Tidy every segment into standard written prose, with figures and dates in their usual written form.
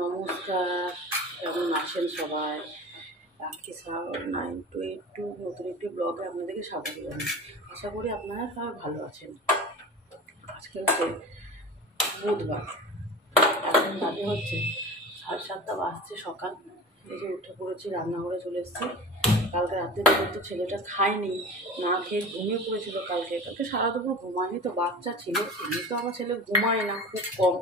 নমস্কার, কেমন আছেন সবাই? রাখি সাউ 9 to 8 নতুন একটি ব্লগে আপনাদেরকে স্বাগত জানাই। আশা করি আপনারা সবাই ভালো আছেন। আজকে হচ্ছে বুধবার, এখন বাজে হচ্ছে 7:30 বাজছে সকাল। এই যে উঠে পড়েছি, রান্নাঘরে চলে এসেছি। কালকে রাত্রে তো ছেলেটা খায়নি, না খেয়ে ঘুমিয়ে পড়েছিল। কালকে সারা দুপুর ঘুমায়নি, তো বাচ্চা ছিল, এমনি তো আমার ছেলে ঘুমায় না, খুব কম।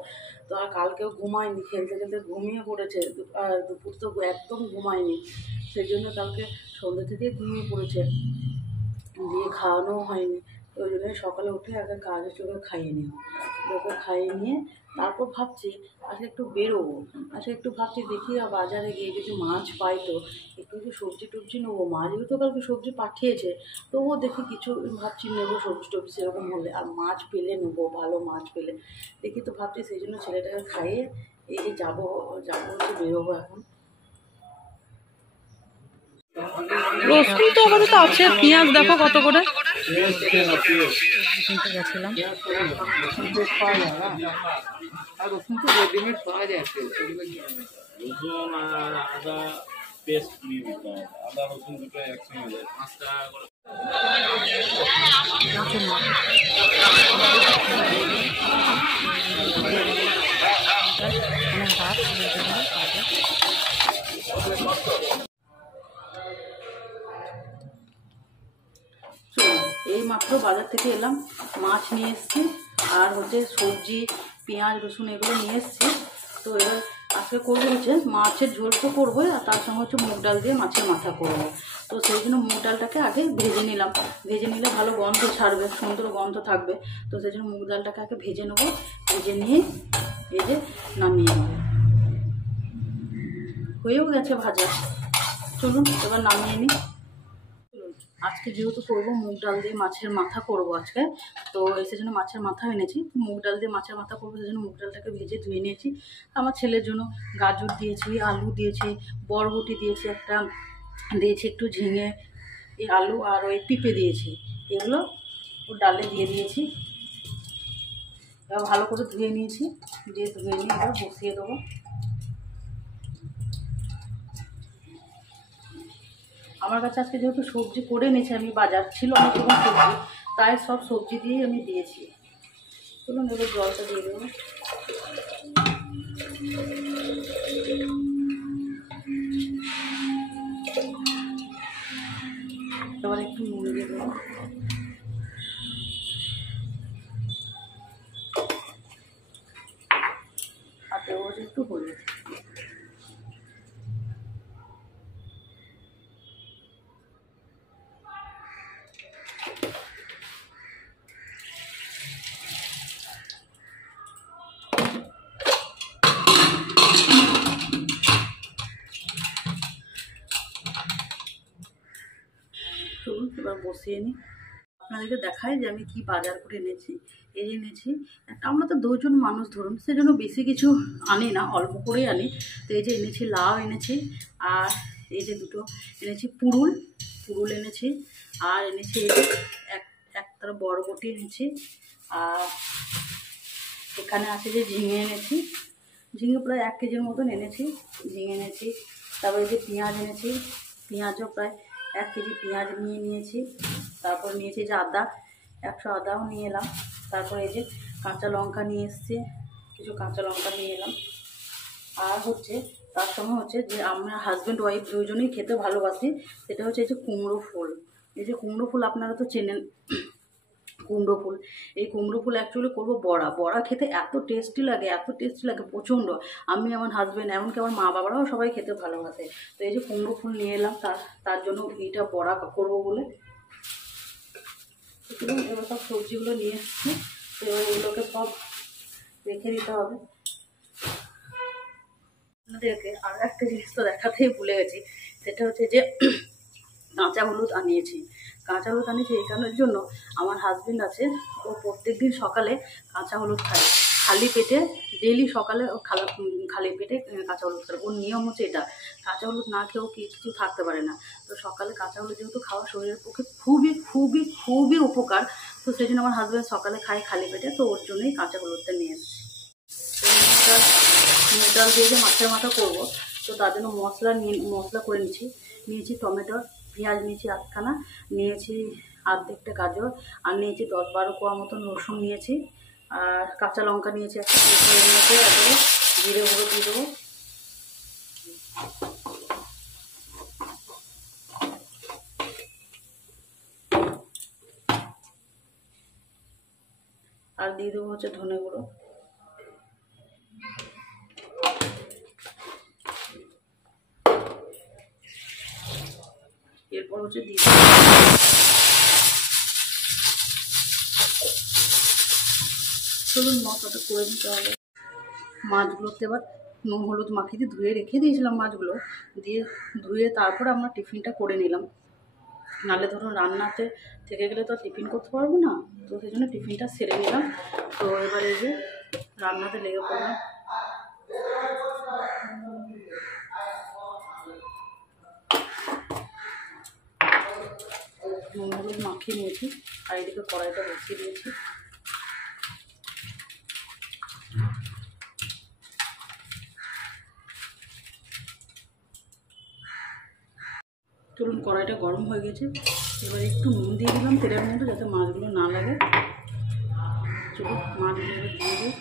তো আর কালকেও ঘুমায়নি, খেলতে খেলতে ঘুমিয়ে পড়েছে। আর দুপুর তো একদম ঘুমায়নি, সেই জন্য কালকে সন্ধ্যে থেকে ঘুমিয়ে পড়েছে, দিয়ে খাওয়ানোও হয়নি। তো ওই জন্য সকালে উঠে আগে কাজের চোখে খাইয়ে নিও, ওকে খাইয়ে নিয়ে তারপর ভাবছি আজকে একটু বেরোবো। আজকে একটু ভাবছি দেখি বাজারে গিয়ে যদি মাছ পাই তো একটু সবজি টবজি নেবো। মাছও তো কালকে সবজি পাঠিয়েছে, তবুও দেখি কিছু ভাবছি নেবো সবজি টবজি সেরকম হলে। আর মাছ পেলে নেবো, ভালো মাছ পেলে দেখি। তো ভাবছি সেই জন্য ছেলেটাকে খাইয়ে এই যে যাবো হচ্ছে বেরোবো এখন। রসুন তো আপাতত আছে, পেঁয়াজ দেখো কত করে কিনতে গেছিলাম। রসুন তো রেডিমেড পাওয়া যায়, রসুন আর আদা পেস্ট নিয়ে দিতে হবে। আদা রসুন দুটো একসঙ্গে 5 টাকা করে। এই মাত্র বাজার থেকে এলাম, মাছ নিয়ে এসেছি আর হচ্ছে সবজি পেঁয়াজ রসুন এগুলো নিয়ে এসেছি। তো এবার আজকে করবো হচ্ছে মাছের ঝোল তো করবোই, আর তার সঙ্গে হচ্ছে মুগ ডাল দিয়ে মাছের মাথা করবো। তো সেই জন্য মুগ ডালটাকে আগে ভেজে নিলাম, ভেজে নিলে ভালো গন্ধ ছাড়বে, সুন্দর গন্ধ থাকবে। তো সেই জন্য মুগ ডালটাকে আগে ভেজে নেবো, ভেজে নিয়ে এই যে নামিয়ে নেবো। হয়েও গেছে ভাজা, চলুন এবার নামিয়ে নিই। আজকে যেহেতু করবো মুগ ডাল দিয়ে মাছের মাথা করবো আজকে, তো সেই জন্য মাছের মাথা এনেছি। মুগ ডাল দিয়ে মাছের মাথা করবো, সেই জন্য মুগ ডালটাকে ভেজে ধুয়ে নিয়েছি। আমার ছেলের জন্য গাজর দিয়েছি, আলু দিয়েছি, বরবটি দিয়েছি, একটা দিয়েছি একটু ঝিঙে, এই আলু আর ওই পিঁপে দিয়েছি। এগুলো ও ডালে দিয়ে দিয়েছি। এবার ভালো করে ধুয়ে নিয়েছি, দিয়ে ধুয়ে নিয়ে এবার বসিয়ে দেবো। আমার কাছে আজকে যেহেতু সবজি করে নিয়েছি, আমি বাজার ছিল অনেক রকম সবজি, তাই সব সবজি দিয়েই আমি দিয়েছি। চলুন এবার জলটা দিয়ে দেবো। এবার একটু নুন দিয়ে দেবো, আর দেবো একটু হলুদ। চলুন এবার বসিয়ে নিই, আপনাদেরকে দেখাই যে আমি কি বাজার করে এনেছি। এই যে এনেছি, আমরা তো 2 জন মানুষ ধরুন, সেজন্য বেশি কিছু আনি না, অল্প করেই আনি। তো এই যে এনেছি লাউ এনেছি, আর এই যে দুটো এনেছি পুরুল এনেছি, আর এনেছি এই যে একটা বরবটি এনেছি, আর এখানে আছে যে ঝিঙে এনেছি, ঝিঙে প্রায় 1 কেজির মতন এনেছি, ঝিঙে এনেছি। তারপরে যে পেঁয়াজ এনেছি, পেঁয়াজও প্রায় 1 কেজি পেঁয়াজ নিয়েছি। তারপর নিয়েছি যে আদা, 100 আদাও নিয়ে এলাম। তারপরে এই যে কাঁচা লঙ্কা নিয়ে এসেছি, কিছু কাঁচা লঙ্কা নিয়ে এলাম। আর হচ্ছে তার সঙ্গে হচ্ছে যে আমরা হাজব্যান্ড ওয়াইফ দুজনেই খেতে ভালোবাসি, সেটা হচ্ছে এই যে কুমড়ো ফুল। এই যে কুমড়ো ফুল আপনারা তো চেনেন, কুমড়ো ফুল। এই কুমড়ো ফুল অ্যাকচুয়ালি করবো বড়া খেতে এত টেস্টি লাগে প্রচণ্ড। আমি, আমার হাজব্যান্ড, এমনকি আমার মা বাবারাও সবাই খেতে ভালোবাসে। তো এই যে কুমড়ো ফুল নিয়ে এলাম, তার জন্য এইটা বড়া করবো বলে। এবার সব সবজিগুলো নিয়ে এসেছি, তো এবার এগুলোকে সব রেখে দিতে হবে। আপনাদেরকে আর একটা জিনিস তো দেখাতেই ভুলে গেছি, সেটা হচ্ছে যে কাঁচা হলুদ আনিয়েছি। এই কারণের জন্য, আমার হাজব্যান্ড আছে, ও প্রত্যেকদিন সকালে কাঁচা হলুদ খায়, খালি পেটে, ডেইলি সকালে ও খালি পেটে কাঁচা হলুদ খায়। ওর নিয়ম হচ্ছে এটা, কাঁচা হলুদ না খেয়েও কিছু থাকতে পারে না। তো সকালে কাঁচা হলুদ যেহেতু খাওয়া শরীরের পক্ষে খুবই খুবই খুবই উপকার, তো সেই জন্য আমার হাজব্যান্ড সকালে খায় খালি পেটে, তো ওর জন্যই কাঁচা হলুদটা নিয়ে এসেছি। মুগ ডাল দিয়ে যে মাছের মাথা করবো, তো তার জন্য মশলা করে নিয়েছি টমেটো, পেঁয়াজ নিয়েছি আধখানা, নিয়েছি অর্ধেকটা গাজর, আর নিয়েছি 10-12 কোয়া মতন রসুন নিয়েছি, আর কাঁচা লঙ্কা নিয়েছি একটা। এর মধ্যে একবারে জিরে গুঁড়ো দিয়ে দেবো, আর দিয়ে দেবো হচ্ছে ধনে গুঁড়ো, এরপর হচ্ছে দিয়ে চলুন মশলাটা করে দিতে হবে। মাছগুলোতে এবার নুন হলুদ মাখিয়ে দিয়ে ধুয়ে রেখে দিয়েছিলাম মাছগুলো, দিয়ে ধুয়ে তারপর আমরা টিফিনটা করে নিলাম। নাহলে ধরুন রান্নাতে থেকে গেলে তো টিফিন করতে পারবো না, তো সেই জন্য টিফিনটা সেরে নিলাম। তো এবার এই যে রান্নাতে লেগে পড়লাম। নুন হলুদ মাখিয়ে নিয়েছি, আর এদিকে কড়াইটা বসিয়ে দিয়েছি। চলুন, কড়াইটা গরম হয়ে গেছে, এবার একটু নুন দিয়ে দিলাম তেলের মধ্যে, যাতে মাছগুলো না লাগে। চলুন মাছগুলো এবার দিয়ে দিই।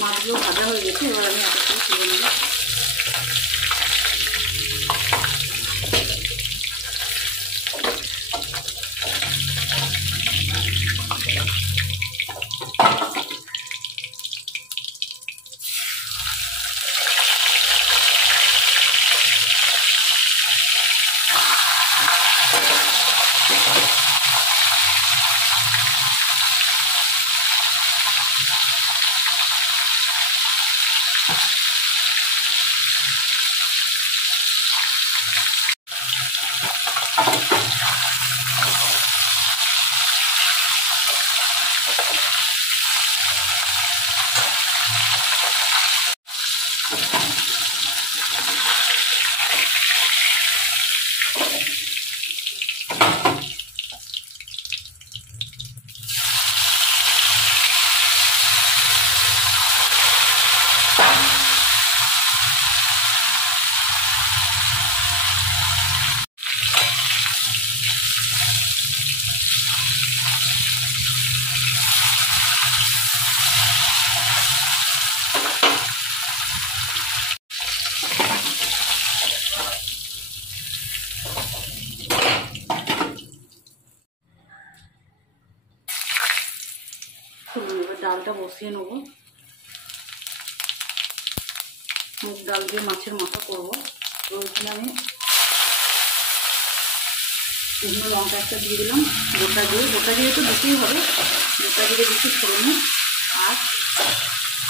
মাছগুলো ভাজা হয়ে গেছে, এবার আমি এক করে তুলে নেব। এবার ডালটা বসিয়ে নেব। মুগ ডাল দিয়ে মাছের মাথা করবো, তো ওইখানে আমি শুকনো লঙ্কা একটা দিয়ে দিলাম, গোটা জিরে তো দিতেই হবে, গোটা জিরে দিচ্ছি ফোড়নে, আর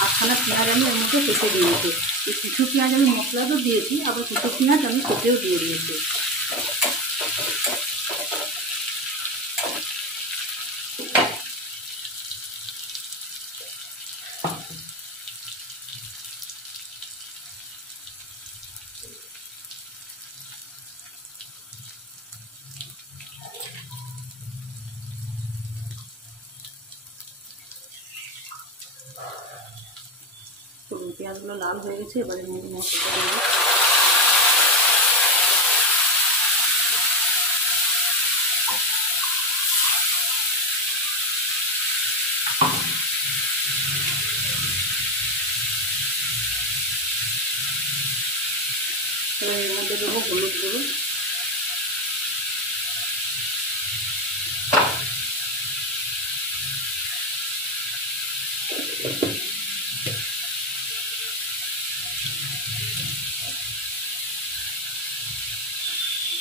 আটখানা পেঁয়াজ আমি এর মধ্যে কেটে দিয়েছি। এই কিছু পেঁয়াজ আমি মশলাতেও দিয়েছি, আবার কিছু পেঁয়াজ আমি কেটেও দিয়ে দিয়েছি। পেঁয়াজগুলো লাল হয়ে গেছে, এবারে মশলাটা দেবো। এবার এর মধ্যে দেবো হলুদ গুঁড়ো,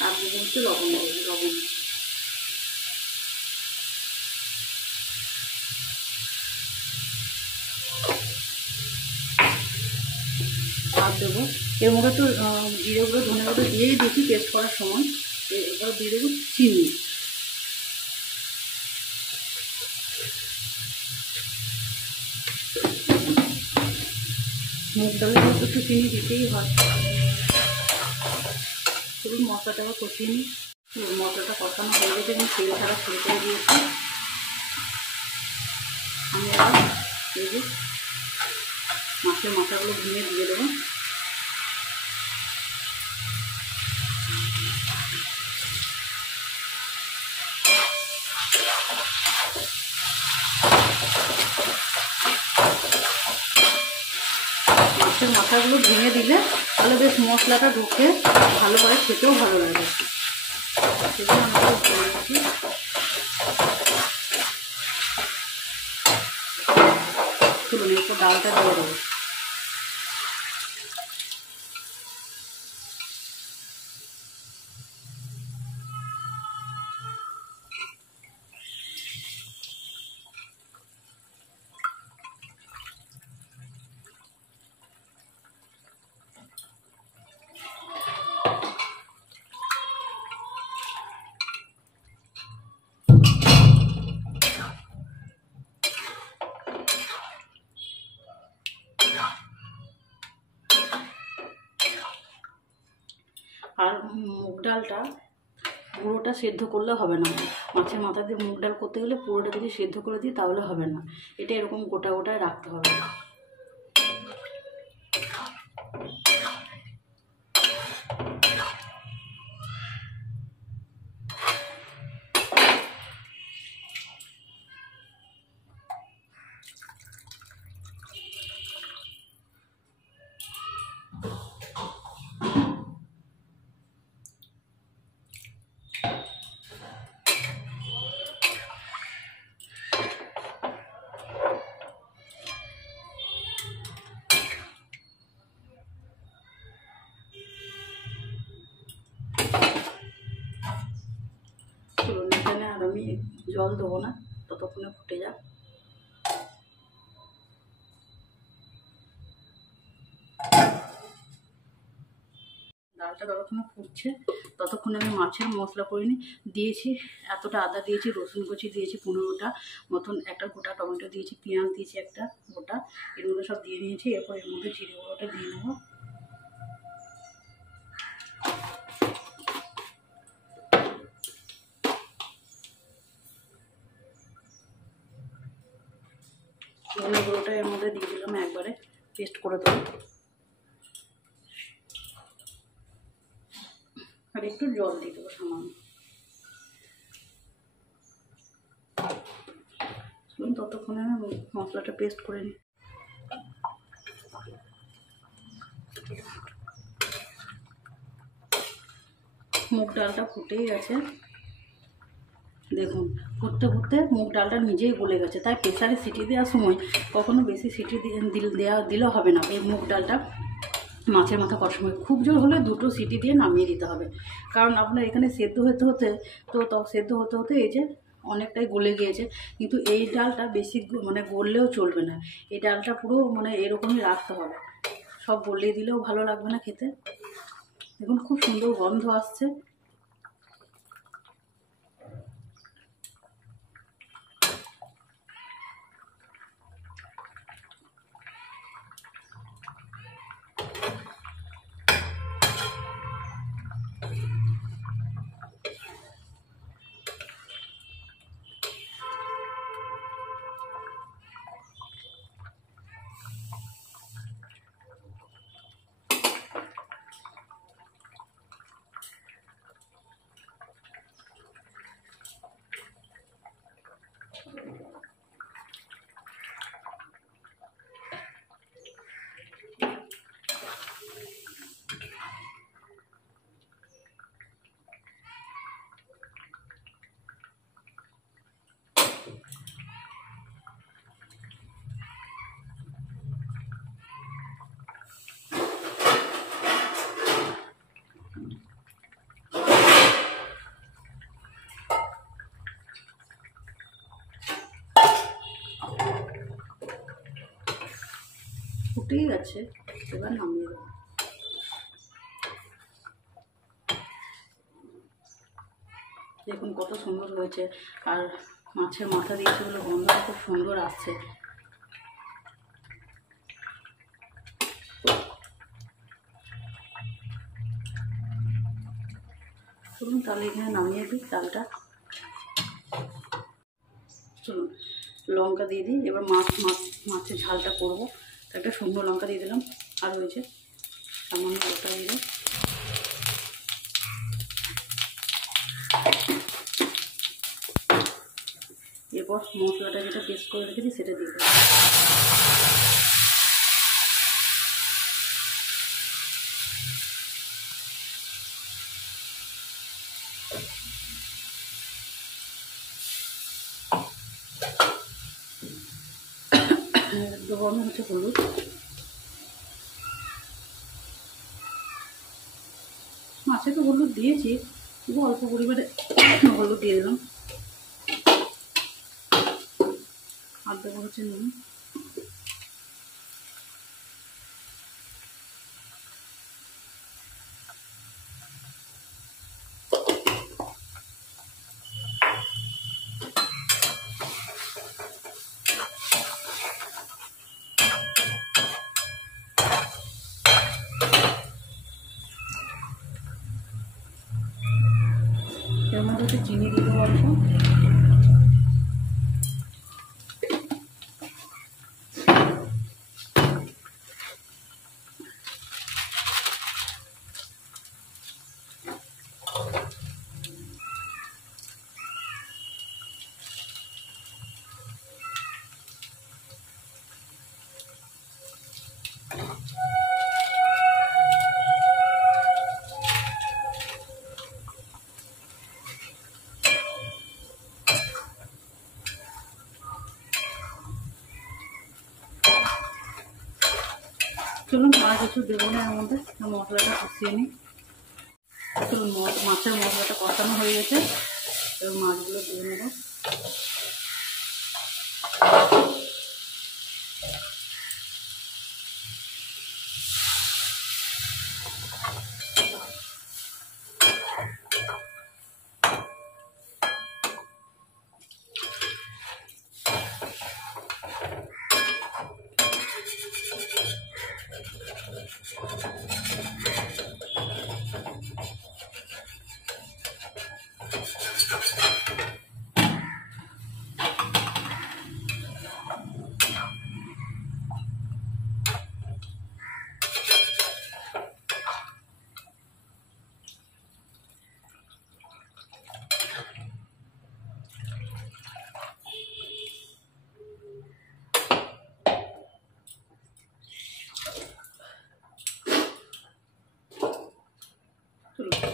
আর দেবো হচ্ছে লবণ, লবণ। আর দেবো এর মধ্যে তো জিরে গুঁড়ো ধনে গুঁড়ো দিয়েই দিয়েছি পেস্ট করার সময়। এবার দিয়ে দেবো চিনি। মুগ ডালের মধ্যে একটু চিনি দিতেই হয়। চলুন মশলাটা আবার কষিয়ে নিই। মশলাটা কষানো হয়ে গেছে এবং তেল ছাড়া শুরু করে দিয়েছি। আমি আবার এই যে মাছের মাথাগুলো ভেঙে দিয়ে দেবো। মাছের মাথাগুলো ভেঙে দিলে তাহলে বেশ মশলাটা ঢুকে ভালো করে, খেতেও ভালো লাগে। সেগুলো আমাকে বলেছি। চলুন একটু ডালটা দিয়ে দেবো। আর মুগ ডালটা পুরোটা সেদ্ধ করলে হবে না। মাছের মাথা দিয়ে মুগ ডাল করতে গেলে পুরোটা যদি সেদ্ধ করে দিই তাহলে হবে না। এটা এরকম গোটা গোটায় রাখতে হবে। চলুন এখানে আর আমি জল দেবো না, ততক্ষণে ফুটে যাক। ডালটা যতক্ষণে ফুটছে ততক্ষণে আমি মাছের মশলা করে দিয়েছি। এতটা আদা দিয়েছি, রসুন কুচি দিয়েছি 15টা মতন, একটা গোটা টমেটো দিয়েছি, পেঁয়াজ দিয়েছি একটা গোটা, এর মধ্যে সব দিয়ে নিয়েছি। এরপর এর মধ্যে জিরে গুঁড়োটা দিয়ে নেবো। ধনে গুঁড়োটা এর মধ্যে দিয়ে দিলাম, একবারে পেস্ট করে দেবো। আর একটু জল দিয়ে দেবো সামান্য। ততক্ষণে আমি মশলাটা পেস্ট করে নিই। মুগ ডালটা ফুটেই গেছে, দেখুন ফুটতে ফুটতে মুগ ডালটা নিজেই গলে গেছে। তাই প্রেসারে সিটি দেওয়ার সময় কখনো বেশি সিটি দিলে হবে না। এই মুগ ডালটা মাছের মাথা করার সময় খুব জোর হলে 2টো সিটি দিয়ে নামিয়ে দিতে হবে। কারণ আপনার এখানে সেদ্ধ হতে হতে সেদ্ধ হতে হতে এই যে অনেকটাই গলে গিয়েছে। কিন্তু এই ডালটা বেশি গললেও চলবে না। এই ডালটা পুরো এরকমই রাখতে হবে। সব গলিয়ে দিলেও ভালো লাগবে না খেতে। দেখুন খুব সুন্দর গন্ধ আসছে। ফুটেই গেছে, এবার নামিয়ে দেবো। দেখুন কত সুন্দর হয়েছে, আর মাছের মাথা দিয়েছে বলে গন্ধটা খুব সুন্দর আসছে। চলুন তাহলে এখানে নামিয়ে দিই ডালটা। চলুন লঙ্কা দিয়ে দিই। এবার মাছের ঝালটা করবো, একটা শুকনো লঙ্কা দিয়ে দিলাম, আর রয়েছে সামান্য গোটা দিয়ে। এরপর মশলাটা যেটা পেস্ট করে রেখেছি সেটা দিয়ে দেবো। দেবো আমি হচ্ছে হলুদ, মাছে তো হলুদ দিয়েছি, কিন্তু অল্প পরিমাণে হলুদ দিয়ে দিলাম। আর দেবো হচ্ছে নুন। এর মধ্যে হচ্ছে চিনি দিয়ে দেবো অল্প। চলুন আর কিছু দেবো না, এর মধ্যে মশলাটা কষিয়ে নিই। চলুন মাছের মশলাটা কষানো হয়ে গেছে, এবার মাছগুলো দিয়ে নেব।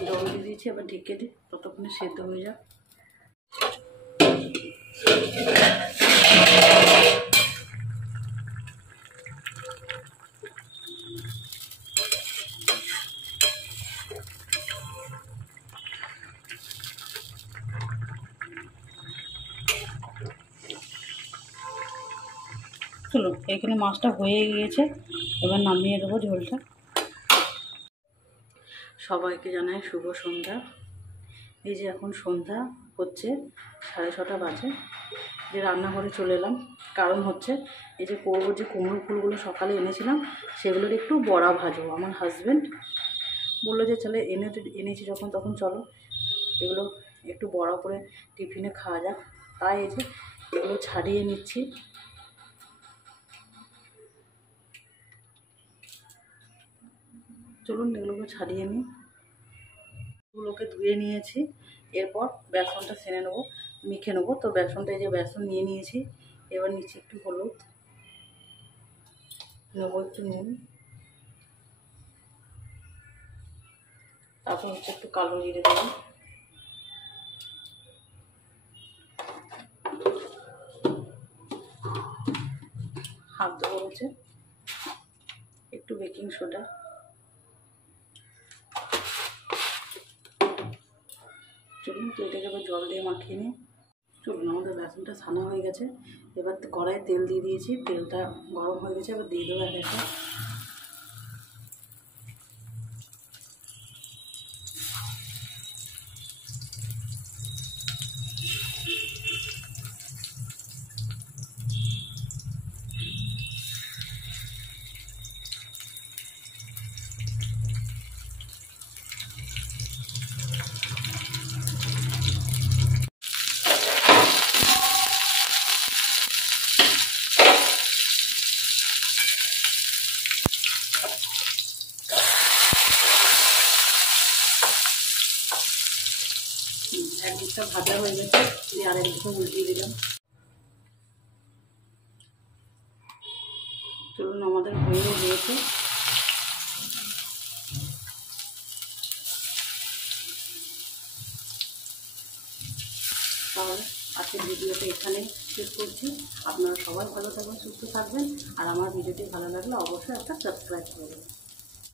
জল দিয়ে দিয়েছি, এবার ঢেকে দিই, ততক্ষণে সেদ্ধ হয়ে যাক। চলো এখানে মাছটা হয়ে গিয়েছে, এবার নামিয়ে দেবো ঝোলটা। সবাইকে জানাই শুভ সন্ধ্যা। এই যে এখন সন্ধ্যা হচ্ছে, 6:30 বাজে। যে রান্নাঘরে চলে এলাম, কারণ হচ্ছে এই যে করবো যে কুমড়ো ফুলগুলো সকালে এনেছিলাম সেগুলোর একটু বড়া ভাজবো। আমার হাজব্যান্ড বললো যে চলে এনেছি যখন তখন চলো এগুলো একটু বড়া করে টিফিনে খাওয়া যাক। তাই এই যে এগুলো ছাড়িয়ে নিচ্ছি। চলুন এগুলোকে ছাড়িয়ে নিই। এগুলোকে ধুয়ে নিয়েছি, এরপর বেসনটা সেনে নেবো, মেখে নেবো। তো বেসনটা এই যে বেসন নিয়ে নিয়েছি, এবার নিচ্ছি একটু হলুদ, নেবো একটু নুন, তারপর হচ্ছে একটু কালো জিরে দেবো, হাফ দেবো হচ্ছে একটু বেকিং সোডা, চলুন তো এটাকে এবার জল দিয়ে মাখিয়ে নিই। চলুন আমাদের বেসনটা ছানা হয়ে গেছে, এবার কড়াইয়ে তেল দিয়ে দিয়েছি, তেলটা গরম হয়ে গেছে, এবার দিয়ে দেবো এক একটা একদিকটা ভাজা হয়ে গেছে, দিয়ে আর একদিকে উল্টিয়ে দিলাম। চলুন আমাদের হয়ে গিয়েছে। তাহলে আজকের ভিডিওটা এখানে শেষ করছি। আপনারা সবাই ভালো থাকবেন, সুস্থ থাকবেন, আর আমার ভিডিওটি ভালো লাগলে অবশ্যই একটা সাবস্ক্রাইব করবেন।